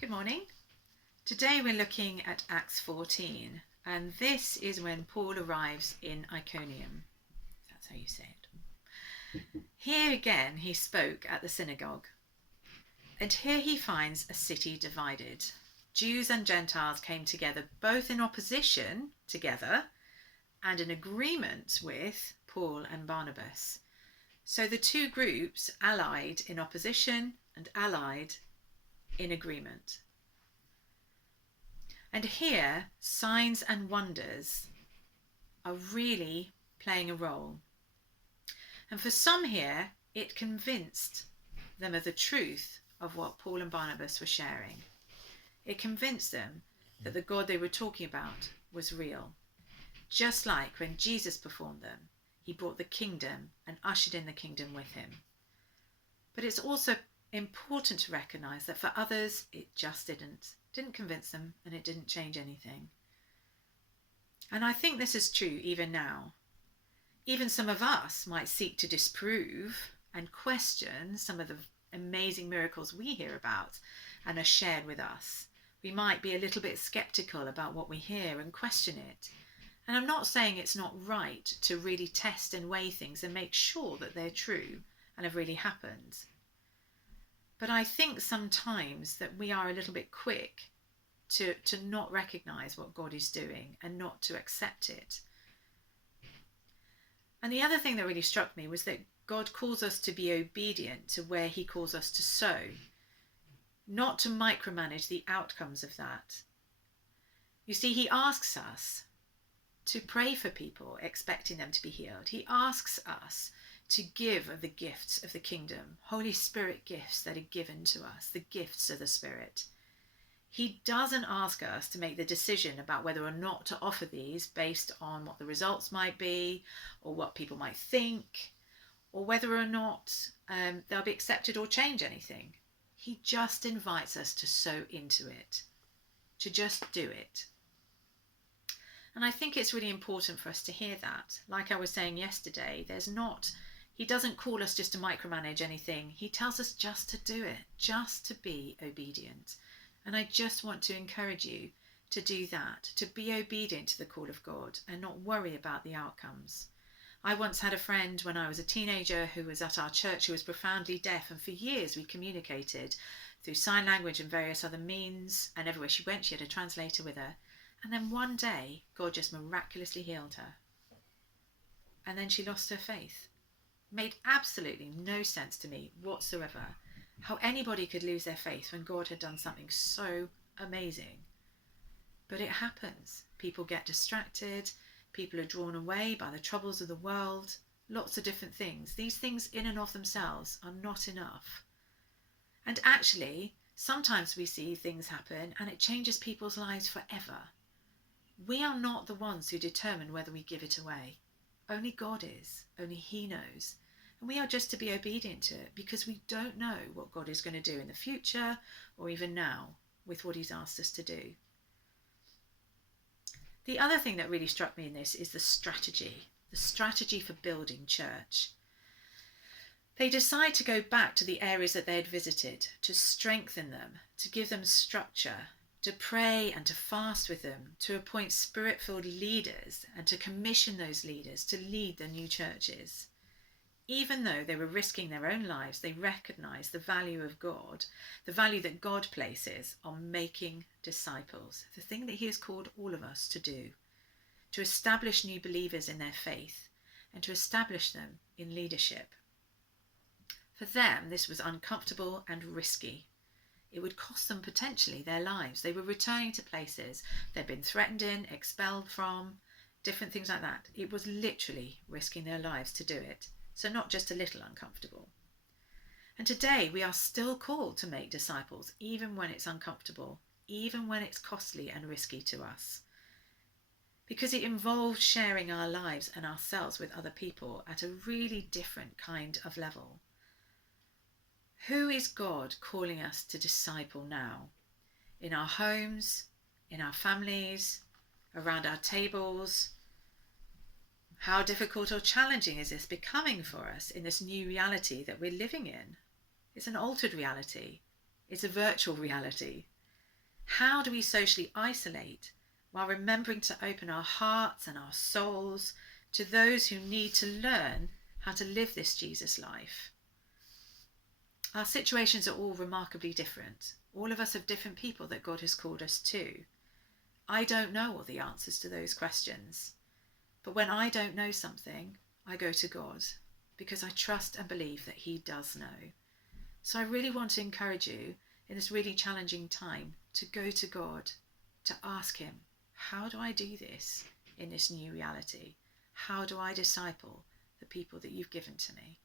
Good morning. Today we're looking at Acts 14, and this is when Paul arrives in Iconium. That's how you say it. Here again he spoke at the synagogue, and here he finds a city divided. Jews and Gentiles came together both in opposition together and in agreement with Paul and Barnabas. So the two groups allied in opposition and allied in agreement. And here, signs and wonders are really playing a role. And for some here, it convinced them of the truth of what Paul and Barnabas were sharing. It convinced them that the God they were talking about was real. Just like when Jesus performed them, he brought the kingdom and ushered in the kingdom with him. But it's also important to recognize that for others, it just didn't convince them, and it didn't change anything. And I think this is true even now. Even some of us might seek to disprove and question some of the amazing miracles we hear about and are shared with us. We might be a little bit skeptical about what we hear and question it. And I'm not saying it's not right to really test and weigh things and make sure that they're true and have really happened. But I think sometimes that we are a little bit quick to not recognize what God is doing and not to accept it. And the other thing that really struck me was that God calls us to be obedient to where he calls us to sow, not to micromanage the outcomes of that. You see, he asks us to pray for people, expecting them to be healed. He asks us to give of the gifts of the kingdom, Holy Spirit gifts that are given to us, the gifts of the Spirit. He doesn't ask us to make the decision about whether or not to offer these based on what the results might be, or what people might think, or whether or not they'll be accepted or change anything. He just invites us to sow into it, to just do it. And I think it's really important for us to hear that. Like I was saying yesterday, he doesn't call us just to micromanage anything. He tells us just to do it, just to be obedient. And I just want to encourage you to do that, to be obedient to the call of God and not worry about the outcomes. I once had a friend when I was a teenager who was at our church who was profoundly deaf, and for years we communicated through sign language and various other means, and everywhere she went she had a translator with her. And then one day God just miraculously healed her. And then she lost her faith. Made absolutely no sense to me whatsoever how anybody could lose their faith when God had done something so amazing. But it happens. People get distracted. People are drawn away by the troubles of the world. Lots of different things. These things in and of themselves are not enough. And actually, sometimes we see things happen and it changes people's lives forever. We are not the ones who determine whether we give it away. Only God is. Only he knows. And we are just to be obedient to it because we don't know what God is going to do in the future or even now with what he's asked us to do. The other thing that really struck me in this is the strategy for building church. They decide to go back to the areas that they had visited, to strengthen them, to give them structure, to pray and to fast with them, to appoint spirit-filled leaders and to commission those leaders to lead the new churches. Even though they were risking their own lives, they recognized the value of God, the value that God places on making disciples, the thing that he has called all of us to do, to establish new believers in their faith and to establish them in leadership. For them, this was uncomfortable and risky. It would cost them potentially their lives. They were returning to places they'd been threatened in, expelled from, different things like that. It was literally risking their lives to do it. So not just a little uncomfortable. And today we are still called to make disciples, even when it's uncomfortable, even when it's costly and risky to us. Because it involves sharing our lives and ourselves with other people at a really different kind of level. Who is God calling us to disciple now? In our homes, in our families, around our tables? How difficult or challenging is this becoming for us in this new reality that we're living in? It's an altered reality. It's a virtual reality. How do we socially isolate while remembering to open our hearts and our souls to those who need to learn how to live this Jesus life? Our situations are all remarkably different. All of us have different people that God has called us to. I don't know all the answers to those questions, but when I don't know something, I go to God because I trust and believe that He does know. So I really want to encourage you in this really challenging time to go to God, to ask Him, how do I do this in this new reality? How do I disciple the people that you've given to me?